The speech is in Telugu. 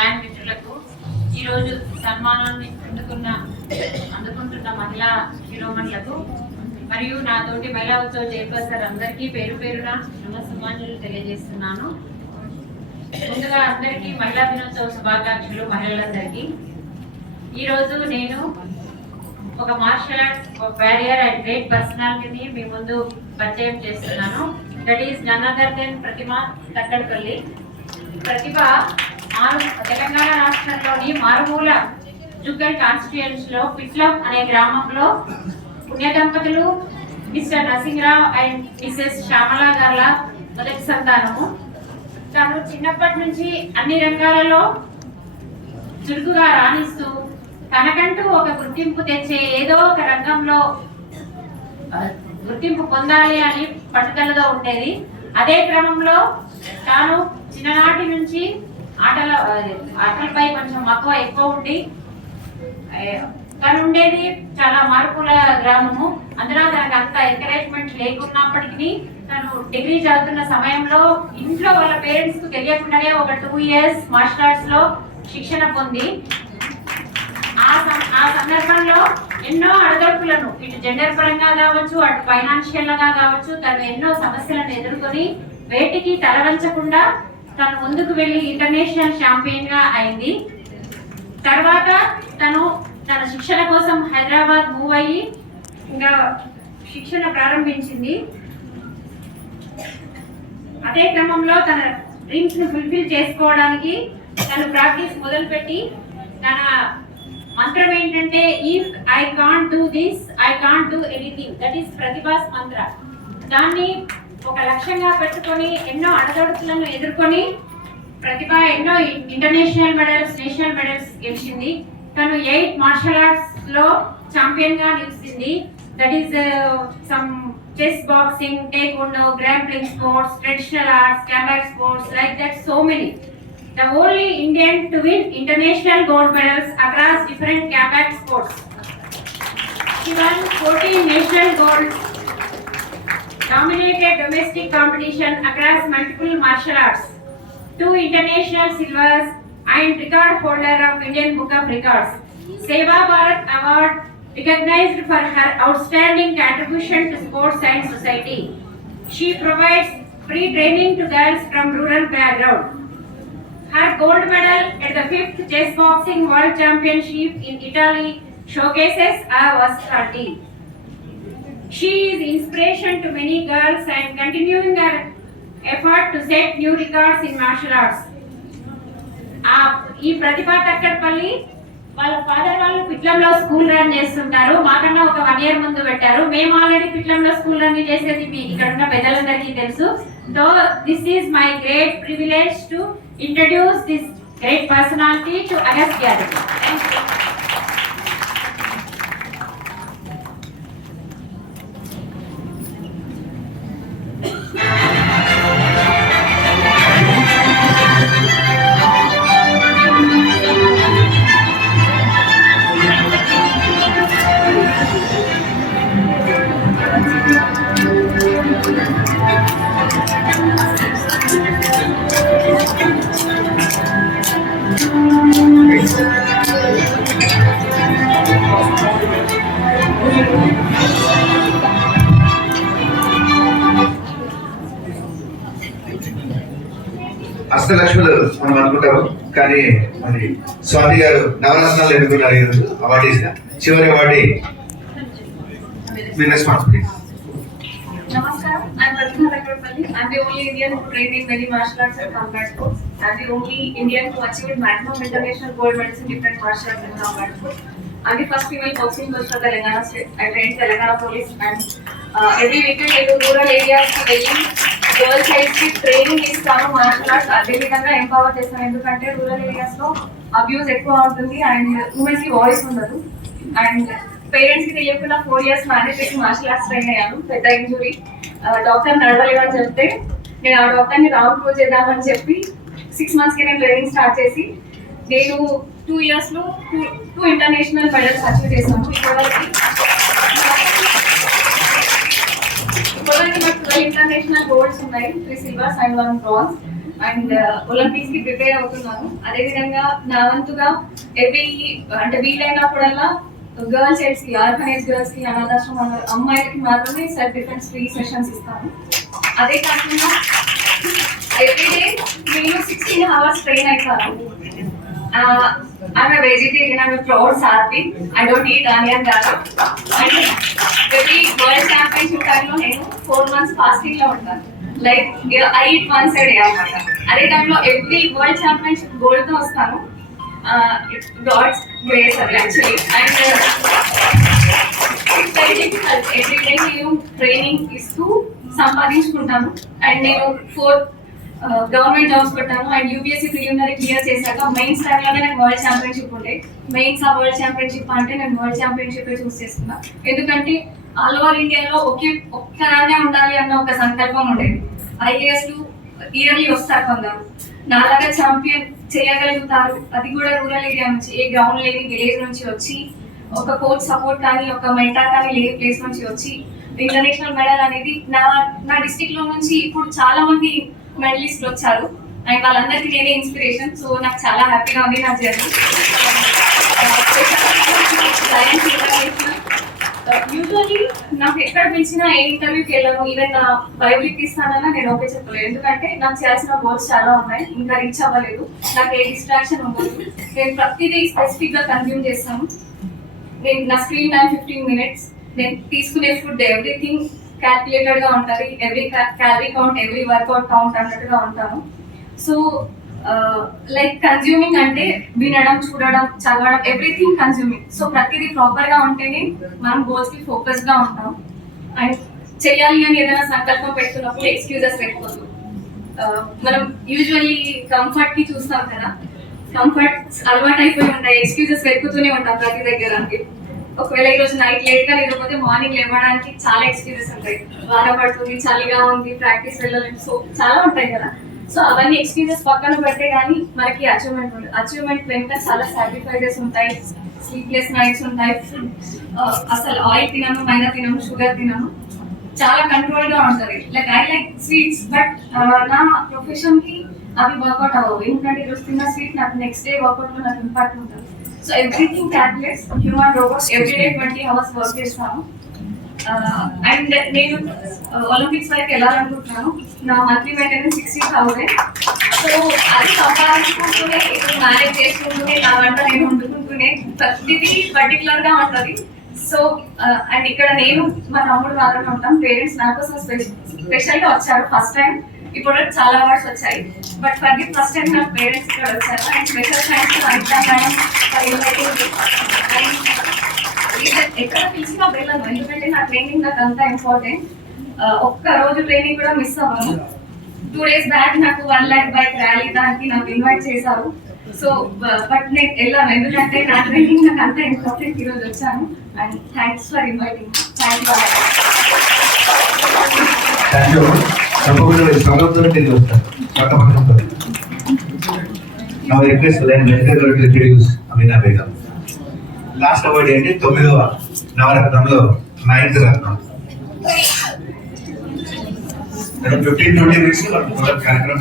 ల్యాండ్ మిత్రులకు ఈరోజు సన్మానాన్ని అందుకుంటున్న మహిళా శిరోమణులకు మరియు నా తోటి మహిళా ఉత్సవ చైర్పర్సన్ అందరికీ పేరు పేరున నమస్సుమాంజలు తెలియజేస్తున్నాను. ముందుగా అందరికీ మహిళా దినోత్సవ శుభాకాంక్షలు. మహిళలందరికీ ఈరోజు నేను ఒక martial arts barrier and great పర్సనాలిటీని మీ ముందు పరిచయం చేస్తున్నాను. That is none other than Pratima Takkadapalli. Pratibha Telangana రాష్ట్రంలోని మారుమూల జుగ్గల్ కాన్స్టిట్యుయెన్సీలో పిట్లం అనే గ్రామంలో పుణ్య దంపతులు mister Narasimharao and Mrs Shyamala గార్ల మొదటి సంతానము. తను చిన్నప్పటి నుంచి అన్ని రంగాలలో చురుకుగా రాణిస్తూ తనకంటూ ఒక గుర్తింపు తెచ్చే ఏదో ఒక రంగంలో గుర్తింపు పొందాలి అని పట్టుదలతో ఉండేది. అదే క్రమంలో తాను చిన్ననాటి నుంచి ఆటలపై కొంచెం మక్కువ ఎక్కువ ఉండి, తను ఉండేది చాలా మార్పుల గ్రామము. అందులో తనకు అంత ఎంకరేజ్మెంట్ లేకున్నప్పటికీ తను డిగ్రీ చదువుతున్న సమయంలో ఇంట్లో వాళ్ళ పేరెంట్స్ కు తెలియకుండానే ఒక 2 years మార్షల్ ఆర్ట్స్ లో శిక్షణ పొంది ఆ సందర్భంలో ఎన్నో అడగడుపులను ఇటు జెండర్ పరంగా కావచ్చు, అటు ఫైనాన్షియల్ గా కావచ్చు, తను ఎన్నో సమస్యలను ఎదుర్కొని వేటికి తలవంచకుండా తను ముందుకు వెళ్లి ఇంటర్నేషనల్ ఛాంపియన్ గా అయింది. తర్వాత తను తన శిక్షణ కోసం హైదరాబాద్ మూవ్ అయ్యి ఇంకా శిక్షణ ప్రారంభించింది. అదే క్రమంలో తన డ్రీమ్స్ ను ఫుల్ఫిల్ చేసుకోవడానికి తను ప్రాక్టీస్ మొదలుపెట్టి తన మంత్రం ఏంటంటే, if I can't do this I can't do anything. That is Pratibha's mantra. దాన్ని ఒక లక్ష్యంగా పెట్టుకొని ఎన్నో అడగడుపులను ఎదుర్కొని ప్రతిభ ఎన్నో ఇంటర్నేషనల్ మెడల్స్, నేషనల్ మెడల్స్ గెలిచింది. తను 8 మార్షల్ ఆర్ట్స్ లో ఛాంపియన్ గా నిలిచింది. That is some chess, boxing, taekwondo, grappling sports, traditional arts, combat sports, like that, so many. The only Indian to win international gold medals across different combat sports. She won 14 national golds, dominated domestic competition across multiple martial arts, 2 international silvers, and record holder of Indian Book of Records. Seva Bharat Award recognized for her outstanding contribution to sports and society. She provides free training to girls from rural background. Her gold medal at the 5th Chess Boxing World Championship in Italy showcases her versatility. She is inspiration to many girls and continuing her effort to set new records in martial arts. ఈ ప్రతిభా తక్కడపల్లి వాళ్ళ ఫాదర్ వాళ్ళు పిట్లంలో స్కూల్ రన్ చేస్తుంటారు. మాకన్నా ఒక 1 year ముందు పెట్టారు. మేము ఆల్రెడీ పిట్లంలో స్కూల్ రన్ చేసేది మీ ఇక్కడ ఉన్న పెద్దలందరికీ తెలుసు. So this is my great privilege to introduce this great personality to August gathering. Thank you. అష్టలక్ష్ములు మనం అనుకుంటాము, కానీ మరి స్వామి గారు నవరత్నాలు ఎన్నుకున్నారు. ఈరోజు అవార్డు ఇచ్చిన చివరి award me responsibility. Namaskar, I am Pratima Takkadpalli. I am the only Indian who trained in many martial arts and combat sports. I am the only Indian who achieved maximum international gold medals in different martial arts and combat sports. I am the first female boxing coach for Telangana state. I trained Telangana police and every weekend I do rural areas to వెళ్ళి గర్ల్ సైడ్స్ కి ట్రైనింగ్ ఇస్తాను. మార్షల్ ఆర్ట్స్ అదే విధంగా ఎంపవర్ చేస్తాను. ఎందుకంటే రూరల్ ఏరియాస్ లో అబ్యూస్ ఎక్కువ ఉంటుంది అండ్ ఉమెన్స్ కి వాయిస్ ఉండదు. అండ్ పేరెంట్స్ కి తెలియకుండా 4 years మేనేజ్ చేసి మార్షల్ ఆర్ట్స్ ట్రైన్ అయ్యాను. పెద్ద ఇంజురీ, డాక్టర్ నడవలేదని చెప్తే నేను ఆ డాక్టర్ ని రామ్ ప్రూవ్ చేద్దామని చెప్పి 6 months కి నేను ట్రైనింగ్ స్టార్ట్ చేసి నేను 2 years లో 2 ఇంటర్నేషనల్ మెడల్స్ అచీవ్ చేశాను. ఇప్పటివరకు నాకు 12 ఇంటర్నేషనల్ గోల్డ్స్ ఉన్నాయి, 3 silvers and 1 bronze. And Olympics కి ప్రిపేర్ అవుతున్నాను. అదేవిధంగా నా వంతుగా అంటే వీలైనప్పుడల్లా గర్ల్స్ ఎయిడ్స్ కి, ఆర్ఫనేజ్ గర్ల్స్ కి, అనాథాశ్రమాల అమ్మాయిలకి మాత్రమే సెల్ఫ్ డిఫెన్స్ ఫ్రీ సెషన్స్ ఇస్తాను. అదే కాకుండా ఎవ్రీడే నేను 16 hours ట్రైన్ అవుతాను. I'm a vegetarian, I'm a proud Sattvic. I don't eat onion garlic. And every world championship time lo nenu 4 months fasting lo ఉంటాను. Like I eat once a day అన్నమాట. అదే టైంలో ఎవ్రీ వరల్డ్ ఛాంపియన్షిప్ గోల్డ్ తో వస్తాను. It's God's grace actually. And it's very difficult. Every day నేను ట్రైనింగ్ ఇస్తూ సంపాదించుకుంటాను. అండ్ నేను 4 గవర్నమెంట్ జాబ్స్ పెట్టాను. అండ్ యూపీఎస్సీ ప్రిలిమినరీ క్లియర్ చేశాక మెయిన్స్ టైంలోనే నాకు వరల్డ్ ఛాంపియన్షిప్ ఉండే. మెయిన్స్ ఆ వరల్డ్ ఛాంపియన్షిప్ అంటే నేను వరల్డ్ ఛాంపియన్షిప్ చూస్ చేసుకున్నా. ఎందుకంటే ఆల్ ఓవర్ ఇండియాలో ఒక్కదానే ఉండాలి అన్న ఒక సంకల్పం ఉండేది. ఐఏఎస్లు ఇయర్లీ వస్తారు కొందరు, నాలాగా ఛాంపియన్ చేయగలుగుతారు. అది కూడా రూరల్ ఏరియా నుంచి, ఏ గ్రౌండ్ లేని విలేజ్ నుంచి వచ్చి, ఒక కోచ్ సపోర్ట్ కానీ ఒక మెంటార్ కానీ లేని ప్లేస్ నుంచి వచ్చి ఇంటర్నేషనల్ మెడల్ అనేది నా డిస్ట్రిక్ట్ లో నుంచి ఇప్పుడు చాలా మంది మెడలిస్ట్ వచ్చారు. అండ్ వాళ్ళందరికీ నేనే ఇన్స్పిరేషన్. సో నాకు చాలా హ్యాపీగా ఉంది నా జర్నీ. యూజువల్లీ నాకు ఎక్కడ పిలిచినా ఏ ఇంటర్వ్యూకి వెళ్ళాను, ఈవెన్ నా బయోలిక్ ఇస్తానన్నా నేను ఓకే చెప్పలేదు. ఎందుకంటే నాకు చేయాల్సిన గోల్స్ చాలా ఉన్నాయి, ఇంకా రీచ్ అవ్వలేదు. నాకు ఏ డిస్ట్రాక్షన్ ఉండదు. నేను ప్రతిదీ స్పెసిఫిక్ గా కన్జ్యూమ్ చేస్తాను. నేను నా స్క్రీన్ టైం 15 minutes. నేను తీసుకునే ఫుడ్ ఎవ్రీథింగ్ క్యాల్కులేటెడ్ గా ఉంటుంది. Every calorie count, every workout count అన్నట్టుగా ఉంటాను. సో లైక్ కన్జ్యూమింగ్ అంటే వినడం, చూడడం, చదవడం, ఎవ్రీథింగ్ కన్జ్యూమింగ్. సో ప్రతిదీ ప్రాపర్ గా ఉంటేనే మనం గోల్స్ కి ఫోకస్ గా ఉంటాం. అండ్ చేయాలి అని ఏదైనా సంకల్పం పెట్టుకున్నప్పుడు ఎక్స్క్యూజెస్ పెట్టుకోవద్దు. మనం యూజువల్లీ కంఫర్ట్ కి చూస్తాం కదా, కంఫర్ట్ అలవాటు అయిపోయి ఉంటాయి, ఎక్స్క్యూజెస్ వెతుకుతూనే ఉంటాం ప్రతి దగ్గర. ఒకవేళ ఈ రోజు నైట్ లేట్ గా లేకపోతే మార్నింగ్ లేవడానికి చాలా ఎక్స్క్యూజెస్ ఉంటాయి. వాన పడుతుంది, చలిగా ఉంది, ప్రాక్టీస్ వెళ్ళలేదు, సో చాలా ఉంటాయి కదా. సో అవన్నీ ఎక్స్క్యూజెస్ పక్కన పెడితే కానీ మనకి అచీవ్మెంట్ ఉంటుంది. అచీవ్మెంట్ వెంట చాలా సాక్రిఫైజెస్ ఉంటాయి, స్లీప్లెస్ నైట్స్ ఉంటాయి, అసలు ఆయిల్ తినము, మైదా తినము, షుగర్ తినము, చాలా కంట్రోల్ గా ఉంటుంది. Like I like sweets, but నా ప్రొఫెషన్ కి అవి వర్కౌట్ అవ్వవు. ఎందుకంటే ఈరోజు తిన్న స్వీట్ నాకు నెక్స్ట్ డే వర్కౌట్ లో నాకు ఇంపాక్ట్ ఉంటుంది. So everything calculates. Human robots everyday 20 hours work చేస్తాను. అండ్ నేను ఒలింపిక్స్ వరకు వెళ్ళాలనుకుంటున్నాను. నా మంత్లీ మెయింటెనెన్స్ 60,000. సో అది సంపాదించుకుంటూనే, ఇప్పుడు మ్యారేజ్ చేసుకుంటూనే, నా వంట నేను వండుకుంటూనే ప్రతిదీ పర్టికులర్ గా ఉంటుంది. సో అండ్ ఇక్కడ నేను మా తమ్ముడు వాళ్ళనే ఉంటాం. పేరెంట్స్ నా కోసం స్పెషల్ గా వచ్చారు ఫస్ట్ టైం. ఇప్పుడు చాలా అవార్డ్స్ వచ్చాయి, but for the first time నా పేరెంట్స్ ఇక్కడ వచ్చారు. And special thanks Anita madam for inviting. ఎక్కడ పిలిచినా వెళ్ళను, ఎందుకంటే నా ట్రైనింగ్ నాకు అంతా ఇంపార్టెంట్. ఒక్క రోజు ట్రైనింగ్ కూడా మిస్ అవ్వను. 2 days బ్యాక్ నాకు 1 lakh బైక్ ర్యాలీ దానికి నాకు ఇన్వైట్ చేశారు. సో బట్ నేను వెళ్ళాను, ఎందుకంటే నా ట్రైనింగ్ నాకు అంతా ఇంపార్టెంట్. ఈరోజు వచ్చాను. And thanks for inviting. Thank you. Now request then medical to introduce Amina Begum. Last award ఏంటి 9వ నవరత్నంలో 9th రత్నం. 15-20 minutes కార్యక్రమం